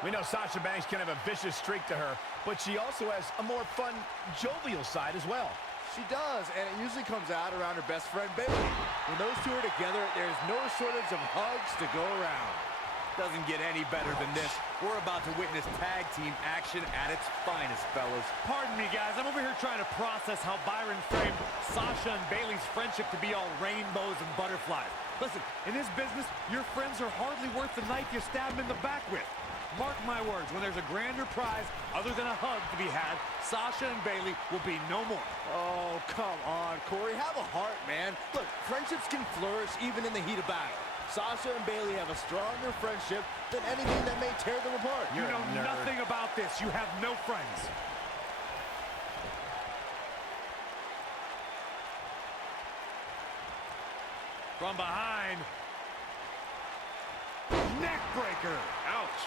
We know Sasha Banks can have a vicious streak to her, but she also has a more fun, jovial side as well. She does, and it usually comes out around her best friend, Bayley. When those two are together, there's no shortage of hugs to go around. Doesn't get any better than this. We're about to witness tag team action at its finest, fellas. Pardon me, guys. I'm over here trying to process how Byron framed Sasha and Bayley's friendship to be all rainbows and butterflies. Listen, in this business, your friends are hardly worth the knife you stab them in the back with. Mark my words, when there's a grander prize other than a hug to be had, Sasha and Bayley will be no more. Oh, come on, Corey. Have a heart, man. Look, friendships can flourish even in the heat of battle. Sasha and Bayley have a stronger friendship than anything that may tear them apart. You know nothing about this. You have no friends. From behind. Neck breaker. Ouch.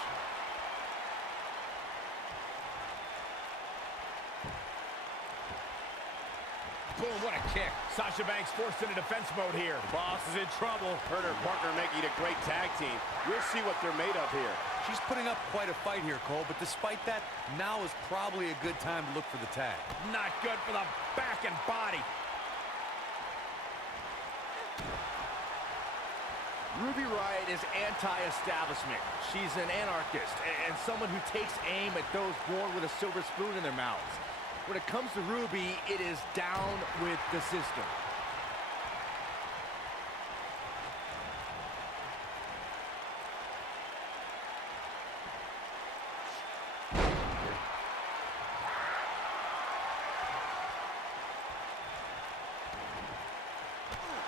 Boom, what a kick. Sasha Banks forced into defense mode here. The boss is in trouble. Her and her partner making a great tag team. We'll see what they're made of here. She's putting up quite a fight here, Cole, but despite that, now is probably a good time to look for the tag. Not good for the back and body. Ruby Riott is anti-establishment. She's an anarchist and someone who takes aim at those born with a silver spoon in their mouths. When it comes to Ruby, it is down with the system.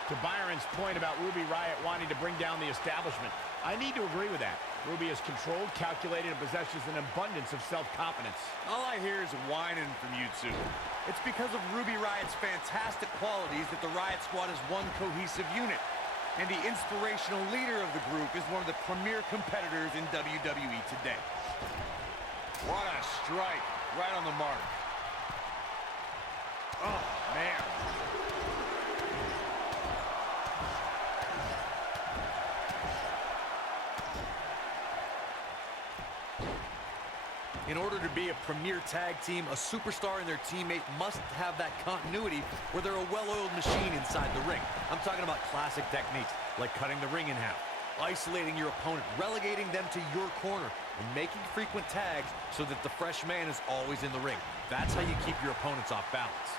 To Byron's point about Ruby Riott wanting to bring down the establishment, I need to agree with that. Ruby is controlled, calculated, and possesses an abundance of self-confidence. All I hear is whining from you two. It's because of Ruby Riott's fantastic qualities that the Riott Squad is one cohesive unit. And the inspirational leader of the group is one of the premier competitors in WWE today. What a strike. Right on the mark. Oh, man. In order to be a premier tag team, a superstar and their teammate must have that continuity where they're a well-oiled machine inside the ring. I'm talking about classic techniques, like cutting the ring in half, isolating your opponent, relegating them to your corner, and making frequent tags so that the fresh man is always in the ring. That's how you keep your opponents off balance.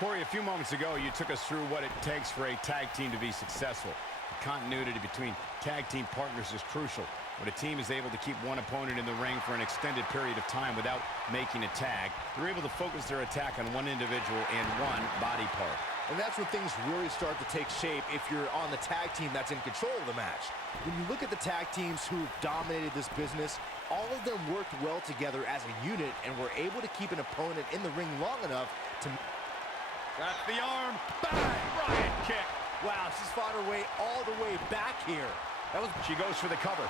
Corey, a few moments ago, you took us through what it takes for a tag team to be successful. The continuity between tag team partners is crucial. When a team is able to keep one opponent in the ring for an extended period of time without making a tag, they're able to focus their attack on one individual and one body part. And that's when things really start to take shape if you're on the tag team that's in control of the match. When you look at the tag teams who've dominated this business, all of them worked well together as a unit and were able to keep an opponent in the ring long enough to... Got the arm. Bang! Riott kick. Wow, she's fought her way all the way back here. She goes for the cover.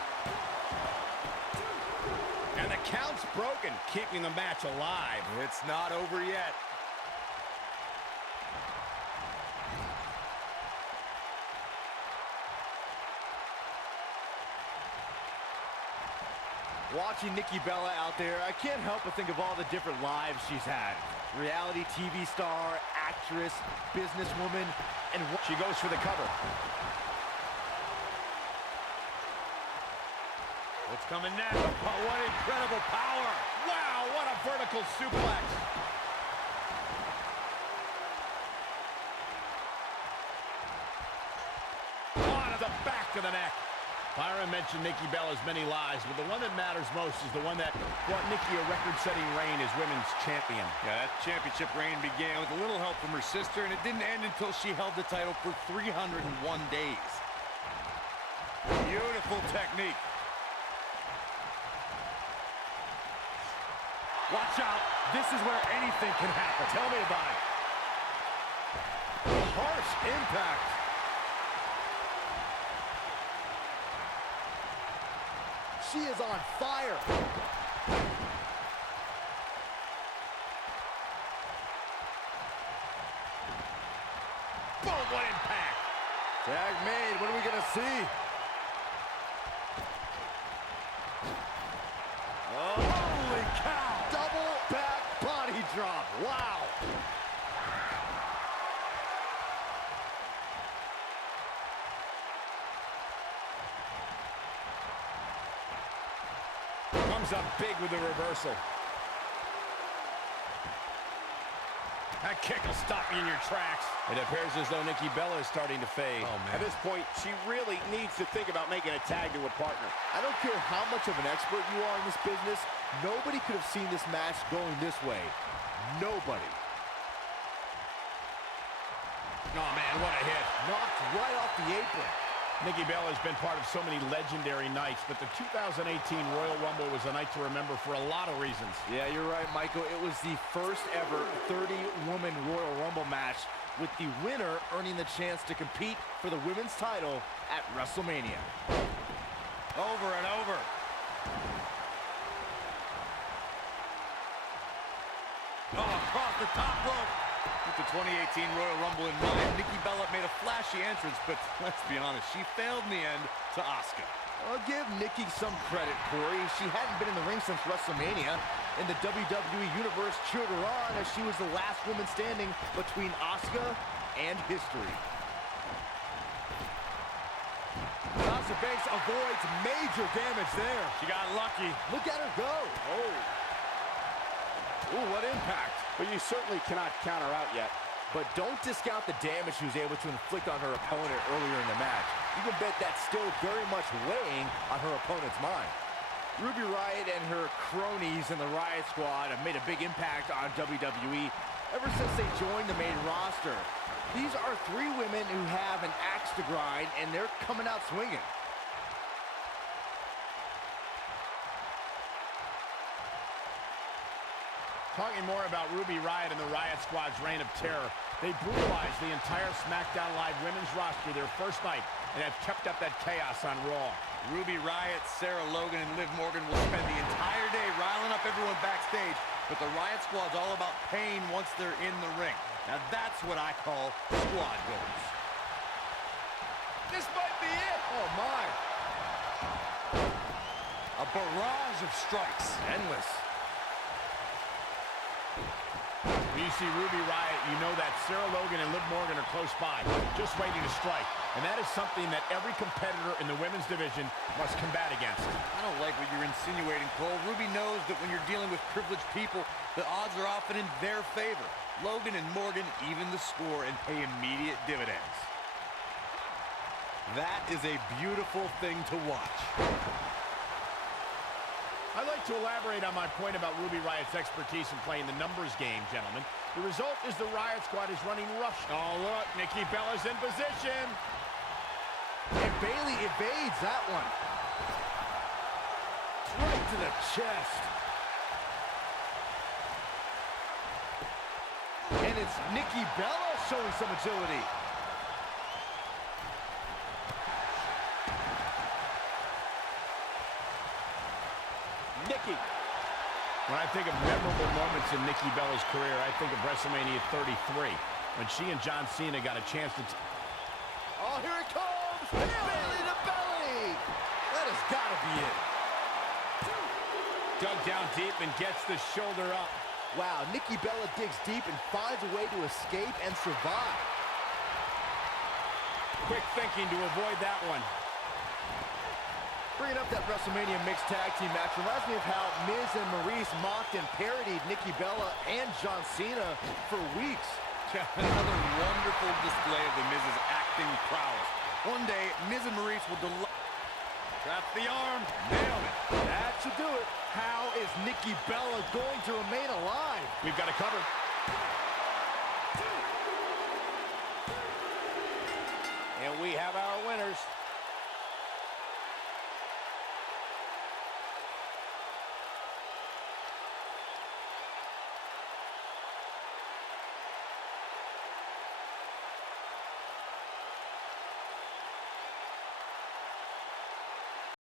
And the count's broken, keeping the match alive. It's not over yet. Watching Nikki Bella out there, I can't help but think of all the different lives she's had. Reality TV star, actress, businesswoman, and she goes for the cover. What's coming next? Oh, what incredible power! Wow, what a vertical suplex! On to the back of the neck. Byron mentioned Nikki Bella's many lives, but the one that matters most is the one that brought Nikki a record-setting reign as women's champion. Yeah, that championship reign began with a little help from her sister, and it didn't end until she held the title for 301 days. Beautiful technique. Watch out. This is where anything can happen. tell me about it. Harsh impact. She is on fire. Boom, what impact. Tag made. What are we going to see? Oh, holy cow! Double back body drop. Wow. Comes up big with the reversal. That kick will stop you in your tracks. It appears as though Nikki Bella is starting to fade. Oh, man. At this point, she really needs to think about making a tag to a partner. I don't care how much of an expert you are in this business, nobody could have seen this match going this way. Nobody. Oh, man, what a hit. Knocked right off the apron. Nikki Bella has been part of so many legendary nights, but the 2018 Royal Rumble was a night to remember for a lot of reasons. Yeah, you're right, Michael. It was the first ever 30-woman Royal Rumble match, with the winner earning the chance to compete for the women's title at WrestleMania. Over and over. Oh, across the top rope. With the 2018 Royal Rumble in mind, Nikki Bella made a flashy entrance, but let's be honest, she failed in the end to Asuka. I'll give Nikki some credit, Corey. She hadn't been in the ring since WrestleMania, and the WWE Universe cheered her on as she was the last woman standing between Asuka and history. Sasha Banks avoids major damage there. She got lucky. Look at her go. Oh. Ooh, what impact. But you certainly cannot count her out yet. But don't discount the damage she was able to inflict on her opponent earlier in the match. You can bet that's still very much weighing on her opponent's mind. Ruby Riott and her cronies in the Riott Squad have made a big impact on WWE ever since they joined the main roster. These are three women who have an axe to grind, and they're coming out swinging. Talking more about Ruby Riott and the Riott Squad's reign of terror, they brutalized the entire SmackDown Live women's roster their first night and have kept up that chaos on Raw. Ruby Riott, Sarah Logan, and Liv Morgan will spend the entire day riling up everyone backstage, but the Riott Squad's all about pain once they're in the ring. Now that's what I call squad goals. This might be it. Oh, my. A barrage of strikes. Endless. When you see Ruby Riott, you know that Sarah Logan and Liv Morgan are close by, just waiting to strike. And that is something that every competitor in the women's division must combat against. I don't like what you're insinuating, Cole. Ruby knows that when you're dealing with privileged people, the odds are often in their favor. Logan and Morgan even the score and pay immediate dividends. That is a beautiful thing to watch. I'd like to elaborate on my point about Ruby Riott's expertise in playing the numbers game, gentlemen. The result is the Riott Squad is running rough. Oh, look, Nikki Bella's in position. And Bayley evades that one. Right to the chest. And it's Nikki Bella showing some agility. Nikki. When I think of memorable moments in Nikki Bella's career, I think of WrestleMania 33, when she and John Cena got a chance to... Oh, here it comes! Bayley to belly! That has got to be it. Dug down deep and gets the shoulder up. Wow, Nikki Bella digs deep and finds a way to escape and survive. Quick thinking to avoid that one. Bringing up that WrestleMania mixed tag team match reminds me of how Miz and Maurice mocked and parodied Nikki Bella and John Cena for weeks. Another wonderful display of the Miz's acting prowess. One day, Miz and Maurice will Trap the arm. Nailed it. That should do it. How is Nikki Bella going to remain alive? We've got a cover. And we have our winners.